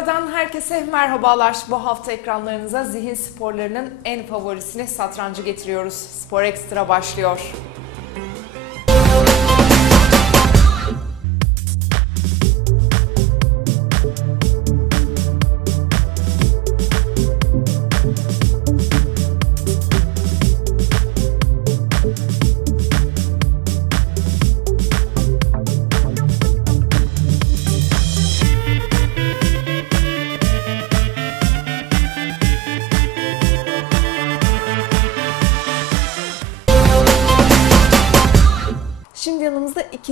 Ekstra'dan herkese merhabalar. Bu hafta ekranlarınıza zihin sporlarının en favorisini satrancı getiriyoruz. Spor Ekstra başlıyor.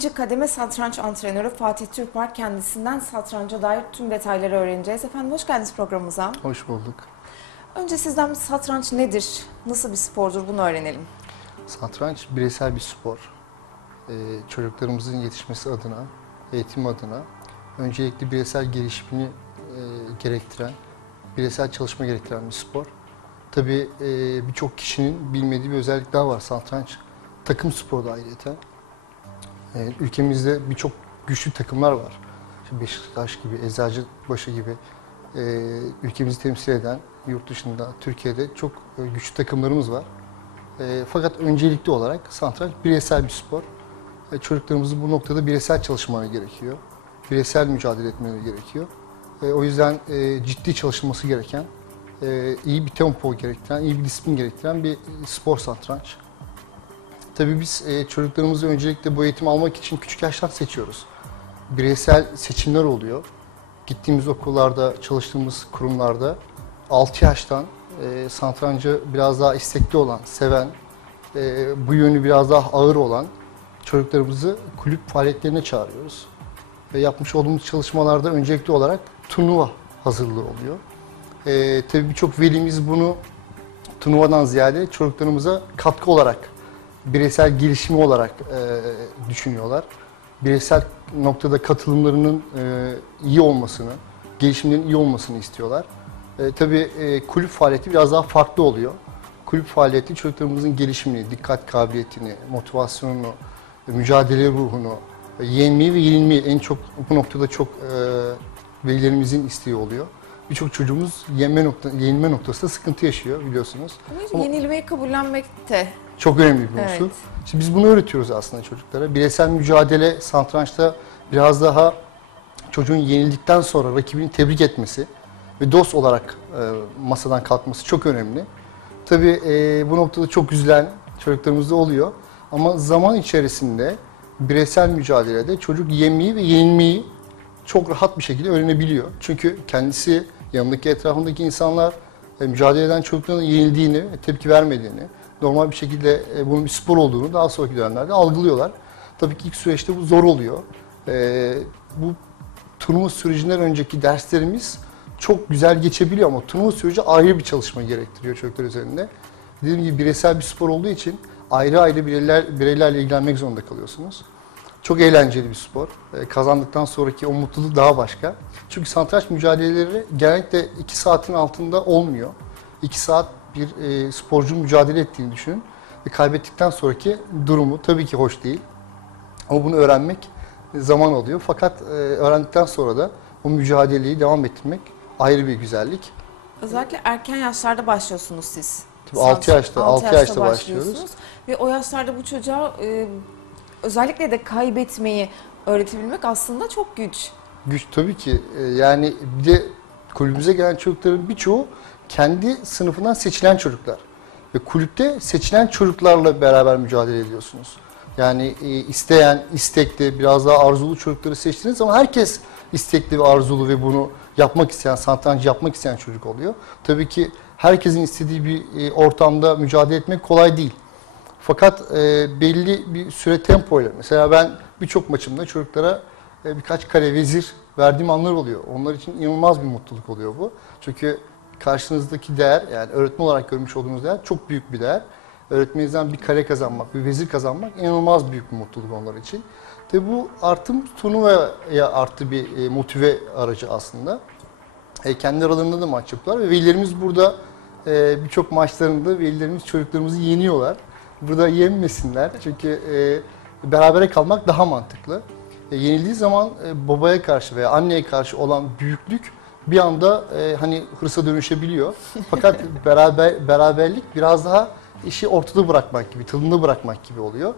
İkinci kademe satranç antrenörü Fatih Türk var. Kendisinden satranca dair tüm detayları öğreneceğiz. Efendim hoş geldiniz programımıza. Hoş bulduk. Önce sizden satranç nedir, nasıl bir spordur bunu öğrenelim. Satranç bireysel bir spor. Ee, çocuklarımızın yetişmesi adına, eğitim adına öncelikle bireysel gelişimini e, gerektiren, bireysel çalışma gerektiren bir spor. Tabii e, birçok kişinin bilmediği bir özellik daha var satranç. Takım sporu da ayrıca. E, ülkemizde birçok güçlü takımlar var. İşte Beşiktaş gibi, Eczacıbaşı gibi e, ülkemizi temsil eden yurt dışında, Türkiye'de çok e, güçlü takımlarımız var. E, fakat öncelikli olarak satranç bireysel bir spor. E, çocuklarımızın bu noktada bireysel çalışmaları gerekiyor. Bireysel mücadele etmeleri gerekiyor. E, o yüzden e, ciddi çalışılması gereken, e, iyi bir tempo gerektiren, iyi bir disiplin gerektiren bir spor satranç. Tabii biz e, çocuklarımızı öncelikle bu eğitimi almak için küçük yaştan seçiyoruz. Bireysel seçimler oluyor. Gittiğimiz okullarda, çalıştığımız kurumlarda 6 yaştan e, satrancı biraz daha istekli olan, seven, e, bu yönü biraz daha ağır olan çocuklarımızı kulüp faaliyetlerine çağırıyoruz. Ve yapmış olduğumuz çalışmalarda öncelikli olarak turnuva hazırlığı oluyor. E, tabii birçok velimiz bunu turnuvadan ziyade çocuklarımıza katkı olarak, bireysel gelişimi olarak e, düşünüyorlar. Bireysel noktada katılımlarının e, iyi olmasını, gelişimlerin iyi olmasını istiyorlar. E, tabii e, kulüp faaliyeti biraz daha farklı oluyor. Kulüp faaliyeti çocuklarımızın gelişimini, dikkat kabiliyetini, motivasyonunu, mücadele ruhunu, yenmeyi ve yenilmeyi en çok bu noktada çok e, velilerimizin isteği oluyor. Birçok çocuğumuz yenme nokta, yenilme noktasında sıkıntı yaşıyor biliyorsunuz. Ama yenilmeyi kabullenmek de Çok önemli bir unsur. Evet. Şimdi biz bunu öğretiyoruz aslında çocuklara. Bireysel mücadele satrançta biraz daha çocuğun yenildikten sonra rakibini tebrik etmesi ve dost olarak e, masadan kalkması çok önemli. Tabii e, bu noktada çok üzülen çocuklarımız da oluyor. Ama zaman içerisinde bireysel mücadelede çocuk yenmeyi ve yenilmeyi çok rahat bir şekilde öğrenebiliyor. Çünkü kendisi, yanındaki etrafındaki insanlar e, mücadele eden çocukların yenildiğini, tepki vermediğini, normal bir şekilde e, bunun bir spor olduğunu daha sonraki dönemlerde algılıyorlar. Tabii ki ilk süreçte bu zor oluyor. E, bu turnuva sürecinden önceki derslerimiz çok güzel geçebiliyor ama turnuva süreci ayrı bir çalışma gerektiriyor çocuklar üzerinde. Dediğim gibi bireysel bir spor olduğu için ayrı ayrı bireyler, bireylerle ilgilenmek zorunda kalıyorsunuz. Çok eğlenceli bir spor. E, kazandıktan sonraki o mutluluk daha başka. Çünkü satranç mücadeleleri genellikle 2 saatin altında olmuyor. 2 saat bir e, sporcu mücadele ettiğini düşünün. Ve kaybettikten sonraki durumu tabii ki hoş değil. Ama bunu öğrenmek zaman alıyor. Fakat e, öğrendikten sonra da o mücadeleyi devam ettirmek ayrı bir güzellik. özellikle erken yaşlarda başlıyorsunuz siz. Tabii altı Satranç- yaşta- altı altı yaşta başlıyorsunuz. başlıyoruz. Ve o yaşlarda bu çocuğa e, özellikle de kaybetmeyi öğretebilmek aslında çok güç. Güç tabii ki. e, yani bir de kulübümüze gelen çocukların birçoğu kendi sınıfından seçilen çocuklar. Ve kulüpte seçilen çocuklarla beraber mücadele ediyorsunuz. Yani e, isteyen, istekli, biraz daha arzulu çocukları seçtiniz zaman herkes istekli ve arzulu ve bunu yapmak isteyen, satranç yapmak isteyen çocuk oluyor. Tabii ki herkesin istediği bir e, ortamda mücadele etmek kolay değil. Fakat e, belli bir süre tempoyla mesela ben birçok maçımda çocuklara e, birkaç kare vezir verdiğim anlar oluyor. Onlar için inanılmaz bir mutluluk oluyor bu. Çünkü karşınızdaki değer yani öğretmen olarak görmüş olduğunuz değer çok büyük bir değer. Öğretmeninizden bir kare kazanmak, bir vezir kazanmak inanılmaz büyük bir mutluluk onlar için. Tabi bu artım turnuvaya artı bir e, motive aracı aslında. E, kendi aralarında da maç yapıyorlar ve velilerimiz burada e, birçok maçlarında velilerimiz çocuklarımızı yeniyorlar. Burada yenmesinler çünkü e, berabere kalmak daha mantıklı. E, yenildiği zaman e, babaya karşı veya anneye karşı olan büyüklük bir anda e, hani hırsa dönüşebiliyor. Fakat beraber beraberlik biraz daha işi ortada bırakmak gibi, tadında bırakmak gibi oluyor.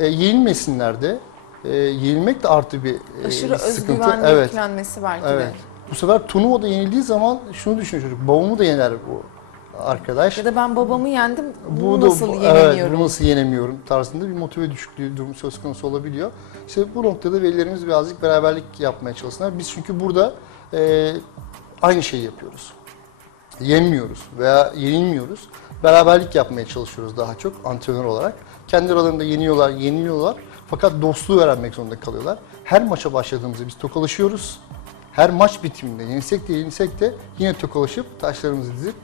E, yenilmesinler de. E, yenilmek de artı bir e, Aşırı sıkıntı. özgüvenle Evet. yüklenmesi belki Evet. de. Bu sefer turnuvada yenildiği zaman şunu düşünüyor çocuk. Babamı da yener bu arkadaş. Ya da ben babamı yendim, bunu Bu da- nasıl bu- yenemiyorum? Evet, bunu nasıl yenemiyorum tarzında bir motive düşüklüğü durumu söz konusu olabiliyor. İşte bu noktada velilerimiz birazcık beraberlik yapmaya çalışsınlar. Biz çünkü burada e, aynı şeyi yapıyoruz. Yenmiyoruz veya yenilmiyoruz. Beraberlik yapmaya çalışıyoruz daha çok antrenör olarak. Kendi aralarında yeniyorlar, yeniliyorlar. Fakat dostluğu öğrenmek zorunda kalıyorlar. Her maça başladığımızda biz tokalaşıyoruz. Her maç bitiminde yenilsek de yenilsek de yine tokalaşıp taşlarımızı dizip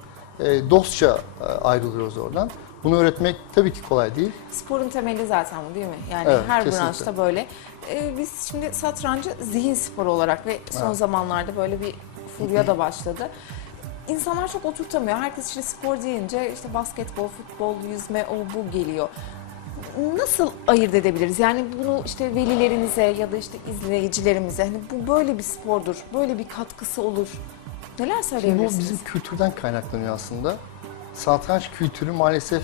e, dostça e, ayrılıyoruz oradan. Bunu öğretmek tabii ki kolay değil. Sporun temeli zaten bu değil mi? Yani Evet, her kesinlikle. branşta böyle. Ee, biz şimdi satrancı zihin sporu olarak ve son Evet. zamanlarda böyle bir furya da başladı. İnsanlar çok oturtamıyor. Herkes işte spor deyince işte basketbol, futbol, yüzme o bu geliyor. Nasıl ayırt edebiliriz? Yani bunu işte velilerimize ya da işte izleyicilerimize hani bu böyle bir spordur, böyle bir katkısı olur. Neler Şimdi bu söyleyebilirsiniz? bizim kültürden kaynaklanıyor aslında. Satranç kültürü maalesef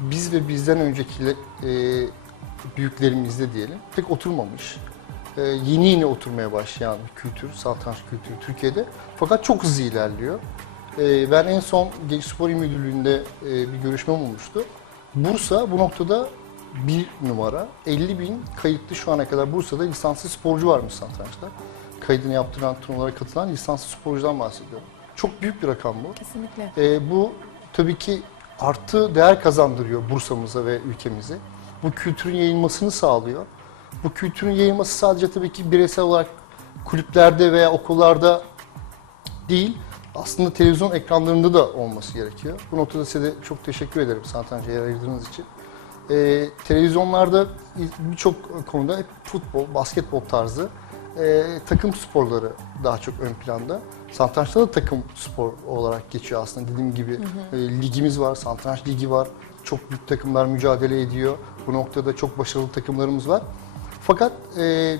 biz ve bizden önceki e, büyüklerimizde diyelim pek oturmamış. E, yeni yeni oturmaya başlayan bir kültür, satranç kültürü Türkiye'de. Fakat çok hızlı ilerliyor. E, ben en son Genç Spor İl Müdürlüğü'nde e, bir görüşmem olmuştu. Bursa bu noktada bir numara. 50 bin kayıtlı şu ana kadar Bursa'da lisanslı sporcu varmış satrançta. Kaydını yaptıran turnuvalara katılan lisanslı sporcudan bahsediyorum. Çok büyük bir rakam bu. Kesinlikle. E, bu tabii ki artı değer kazandırıyor Bursa'mıza ve ülkemize. Bu kültürün yayılmasını sağlıyor. Bu kültürün yayılması sadece tabii ki bireysel olarak kulüplerde veya okullarda değil, aslında televizyon ekranlarında da olması gerekiyor. Bu noktada size de çok teşekkür ederim satranca yer ayırdığınız için. E, televizyonlarda birçok konuda hep futbol, basketbol tarzı e, takım sporları daha çok ön planda. Satrançta da takım spor olarak geçiyor aslında. Dediğim gibi e, ligimiz var, satranç ligi var. Çok büyük takımlar mücadele ediyor. Bu noktada çok başarılı takımlarımız var. Fakat e,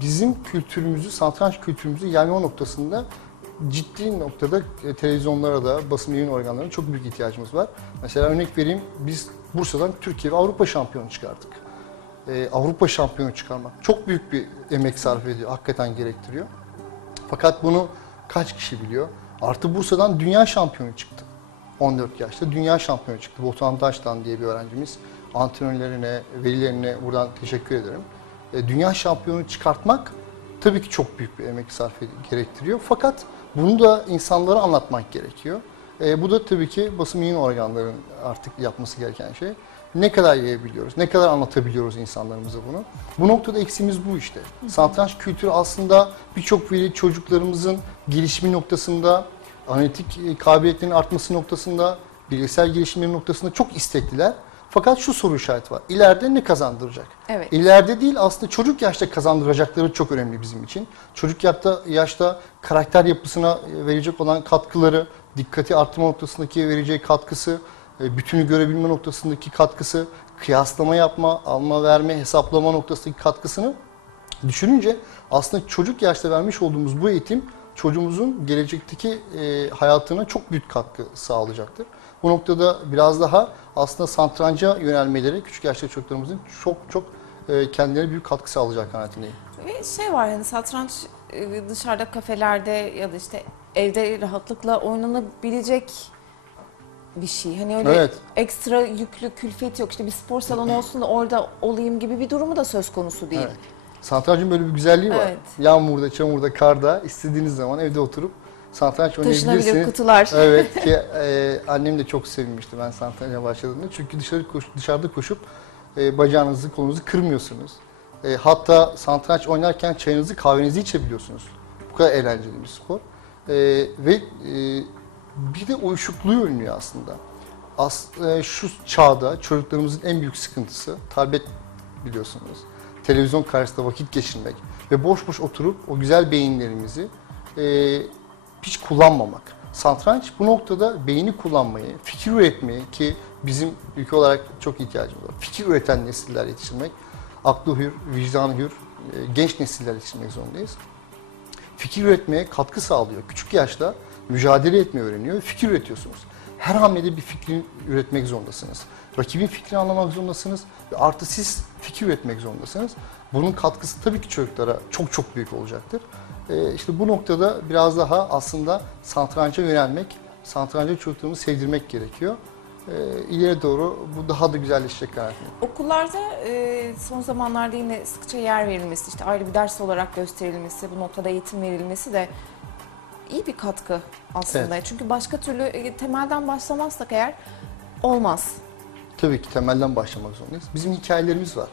bizim kültürümüzü, satranç kültürümüzü yayma noktasında ciddi noktada e, televizyonlara da basın yayın organlarına çok büyük ihtiyacımız var. Mesela örnek vereyim biz Bursa'dan Türkiye ve Avrupa şampiyonu çıkardık. Ee, Avrupa şampiyonu çıkarmak çok büyük bir emek sarf ediyor, hakikaten gerektiriyor. Fakat bunu kaç kişi biliyor? Artı Bursa'dan dünya şampiyonu çıktı. 14 yaşta dünya şampiyonu çıktı. Botan Taştan diye bir öğrencimiz. Antrenörlerine, velilerine buradan teşekkür ederim. E, dünya şampiyonu çıkartmak tabii ki çok büyük bir emek sarf gerektiriyor. Fakat bunu da insanlara anlatmak gerekiyor. E, bu da tabii ki basın yayın organlarının artık yapması gereken şey. Ne kadar yayabiliyoruz, ne kadar anlatabiliyoruz insanlarımıza bunu. Bu noktada eksiğimiz bu işte. Satranç kültürü aslında birçok veli çocuklarımızın gelişimi noktasında, analitik e, kabiliyetlerin artması noktasında, bireysel gelişimleri noktasında çok istekliler. Fakat şu soru işareti var. İleride ne kazandıracak? Evet. İleride değil aslında çocuk yaşta kazandıracakları çok önemli bizim için. Çocuk yaşta, yaşta karakter yapısına e, verecek olan katkıları, dikkati arttırma noktasındaki vereceği katkısı, bütünü görebilme noktasındaki katkısı, kıyaslama yapma, alma verme, hesaplama noktasındaki katkısını düşününce aslında çocuk yaşta vermiş olduğumuz bu eğitim çocuğumuzun gelecekteki e, hayatına çok büyük katkı sağlayacaktır. Bu noktada biraz daha aslında satranca yönelmeleri küçük yaşta çocuklarımızın çok çok e, kendilerine büyük katkı sağlayacak kanaatindeyim. Ve şey var hani satranç e, dışarıda kafelerde ya da işte evde rahatlıkla oynanabilecek bir şey. Hani öyle Evet. ekstra yüklü külfet yok. İşte bir spor salonu olsun da orada olayım gibi bir durumu da söz konusu değil. Evet. Satrancın böyle bir güzelliği var. Evet. Yağmurda, çamurda, karda istediğiniz zaman evde oturup satranç Taşınabilir oynayabilirsiniz. kutular. Evet ki e, annem de çok sevinmişti ben satranca başladığımda. Çünkü dışarı koş, dışarıda koşup e, bacağınızı kolunuzu kırmıyorsunuz. E, hatta satranç oynarken çayınızı kahvenizi içebiliyorsunuz. Bu kadar eğlenceli bir spor. E, ve e, bir de uyuşukluğu önlüyor aslında. As, e, şu çağda çocuklarımızın en büyük sıkıntısı tablet biliyorsunuz. Televizyon karşısında vakit geçirmek ve boş boş oturup o güzel beyinlerimizi e, hiç kullanmamak. Satranç bu noktada beyni kullanmayı, fikir üretmeyi ki bizim ülke olarak çok ihtiyacımız var. Fikir üreten nesiller yetiştirmek, aklı hür, vicdanı hür, e, genç nesiller yetiştirmek zorundayız. fikir üretmeye katkı sağlıyor. Küçük yaşta mücadele etmeyi öğreniyor, fikir üretiyorsunuz. Her hamlede bir fikri üretmek zorundasınız. Rakibin fikrini anlamak zorundasınız ve artı siz fikir üretmek zorundasınız. Bunun katkısı tabii ki çocuklara çok çok büyük olacaktır. Ee, işte bu noktada biraz daha aslında satranca yönelmek, satranca çocuklarımızı sevdirmek gerekiyor. Ee, ileri doğru bu daha da güzelleşecek kanaatindeyim. Okullarda e, son zamanlarda yine sıkça yer verilmesi, işte ayrı bir ders olarak gösterilmesi, bu noktada eğitim verilmesi de iyi bir katkı aslında. Çünkü başka türlü e, temelden başlamazsak eğer olmaz. Tabii ki temelden başlamak zorundayız. Bizim hikayelerimiz var.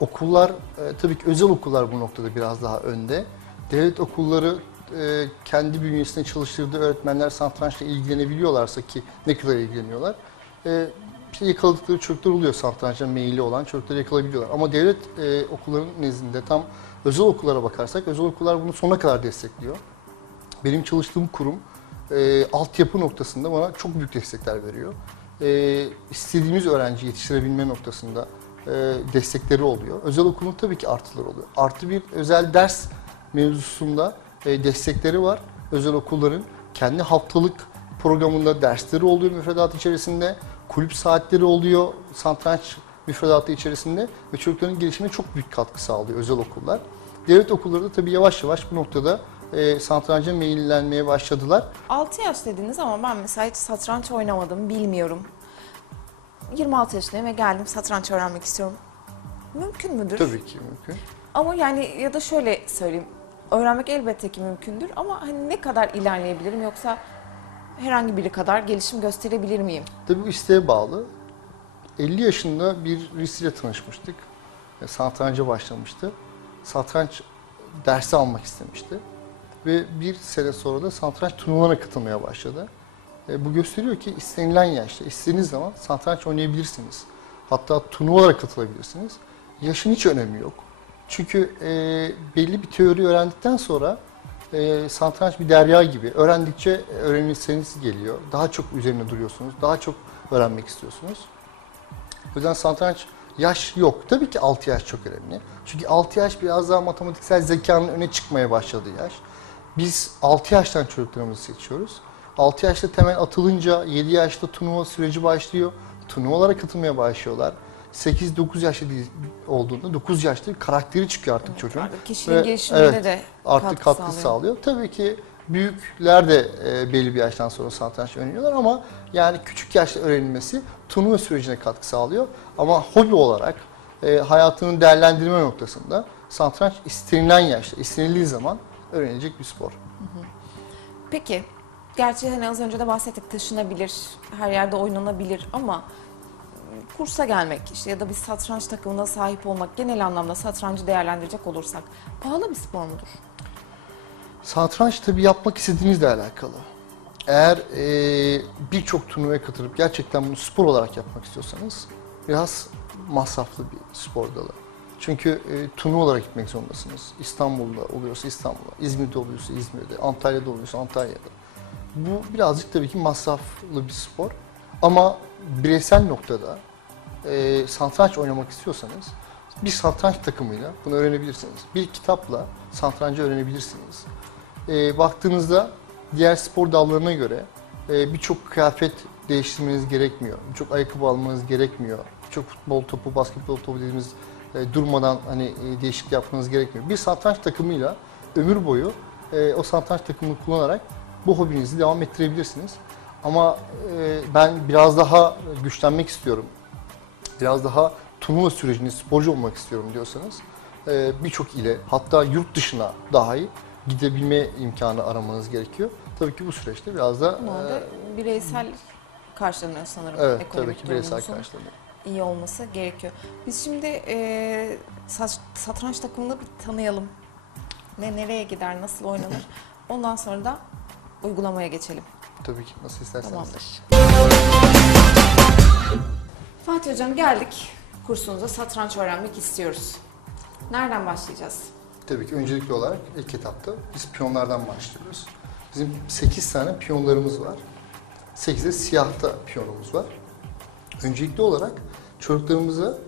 Okullar, e, tabii ki özel okullar bu noktada biraz daha önde. Devlet okulları e, kendi bünyesinde çalıştırdığı öğretmenler satrançla ilgilenebiliyorlarsa ki ne kadar ilgileniyorlar. E, işte yakaladıkları çocuklar oluyor satrançla meyilli olan çocukları yakalayabiliyorlar. Ama devlet e, okullarının nezdinde tam özel okullara bakarsak özel okullar bunu sonuna kadar destekliyor. Benim çalıştığım kurum e, altyapı noktasında bana çok büyük destekler veriyor. E, istediğimiz öğrenci yetiştirebilme noktasında e, destekleri oluyor. Özel okulun tabii ki artıları oluyor. Artı bir özel ders mevzusunda e, destekleri var. Özel okulların kendi haftalık programında dersleri oluyor müfredat içerisinde. Kulüp saatleri oluyor satranç müfredatı içerisinde ve çocukların gelişimine çok büyük katkı sağlıyor özel okullar. Devlet okulları da tabii yavaş yavaş bu noktada e, satranca meyillenmeye başladılar. 6 yaş dediniz ama ben mesela hiç satranç oynamadım, bilmiyorum. 26 yaşındayım ve geldim satranç öğrenmek istiyorum. Mümkün müdür? Tabii ki mümkün. Ama yani ya da şöyle söyleyeyim. Öğrenmek elbette ki mümkündür ama hani ne kadar ilerleyebilirim yoksa herhangi biri kadar gelişim gösterebilir miyim? Tabii bu isteğe bağlı. 50 yaşında bir birisiyle tanışmıştık. E, Satranca başlamıştı. Satranç dersi almak istemişti. Ve bir sene sonra da satranç turnuvalarına katılmaya başladı. E, bu gösteriyor ki istenilen yaşta, istediğiniz zaman satranç oynayabilirsiniz. Hatta turnuvalara katılabilirsiniz. Yaşın hiç önemi yok. Çünkü e, belli bir teori öğrendikten sonra e, satranç bir derya gibi. Öğrendikçe öğrenirseniz geliyor. Daha çok üzerine duruyorsunuz. Daha çok öğrenmek istiyorsunuz. O yüzden satranç yaş yok. Tabii ki 6 yaş çok önemli. Çünkü 6 yaş biraz daha matematiksel zekanın öne çıkmaya başladığı yaş. Biz 6 yaştan çocuklarımızı seçiyoruz. 6 yaşta temel atılınca 7 yaşta turnuva süreci başlıyor. Turnuvalara katılmaya başlıyorlar. 8-9 yaşta olduğunda 9 yaşta karakteri çıkıyor artık çocuğun. Artık kişinin Ve gelişiminde evet, de artık katkı, katkı, sağlıyor. sağlıyor. Tabii ki büyükler de e, belli bir yaştan sonra satranç öğreniyorlar ama yani küçük yaşta öğrenilmesi turnuva sürecine katkı sağlıyor. Ama hobi olarak e, hayatının değerlendirme noktasında satranç istenilen yaşta, istenildiği zaman öğrenilecek bir spor. Peki, gerçi hani az önce de bahsettik taşınabilir, her yerde oynanabilir ama kursa gelmek işte ya da bir satranç takımına sahip olmak genel anlamda satrancı değerlendirecek olursak pahalı bir spor mudur? Satranç tabii yapmak istediğinizle alakalı. Eğer e, birçok turnuvaya katılıp gerçekten bunu spor olarak yapmak istiyorsanız biraz masraflı bir spor dalı. Çünkü e, turnuvalara gitmek zorundasınız. İstanbul'da oluyorsa İstanbul'da, İzmir'de oluyorsa İzmir'de, Antalya'da oluyorsa Antalya'da. Bu birazcık tabii ki masraflı bir spor. Ama bireysel noktada e, satranç oynamak istiyorsanız bir satranç takımıyla bunu öğrenebilirsiniz. Bir kitapla satrancı öğrenebilirsiniz. E, baktığınızda diğer spor dallarına göre e, birçok kıyafet değiştirmeniz gerekmiyor. Birçok ayakkabı almanız gerekmiyor. Birçok futbol topu, basketbol topu dediğimiz e, durmadan hani e, değişiklik yapmanız gerekmiyor. Bir satranç takımıyla ömür boyu e, o satranç takımını kullanarak bu hobinizi devam ettirebilirsiniz. Ama e, ben biraz daha güçlenmek istiyorum. Biraz daha turnuva sürecinde sporcu olmak istiyorum diyorsanız e, birçok ile hatta yurt dışına dahi gidebilme imkanı aramanız gerekiyor. Tabii ki bu süreçte biraz da e, bireysel karşılanıyor sanırım. evet tabii ki bireysel karşılanıyor. İyi olması gerekiyor. Biz şimdi e, sat- satranç takımını bir tanıyalım. Ne nereye gider, nasıl oynanır? Ondan sonra da uygulamaya geçelim. Tabii ki nasıl isterseniz. Tamamdır. Fatih Hocam geldik kursunuza satranç öğrenmek istiyoruz. Nereden başlayacağız? Tabii ki öncelikli olarak ilk etapta biz piyonlardan başlıyoruz. Bizim 8 tane piyonlarımız var. 8 de siyahta piyonumuz var. Öncelikli olarak çocuklarımıza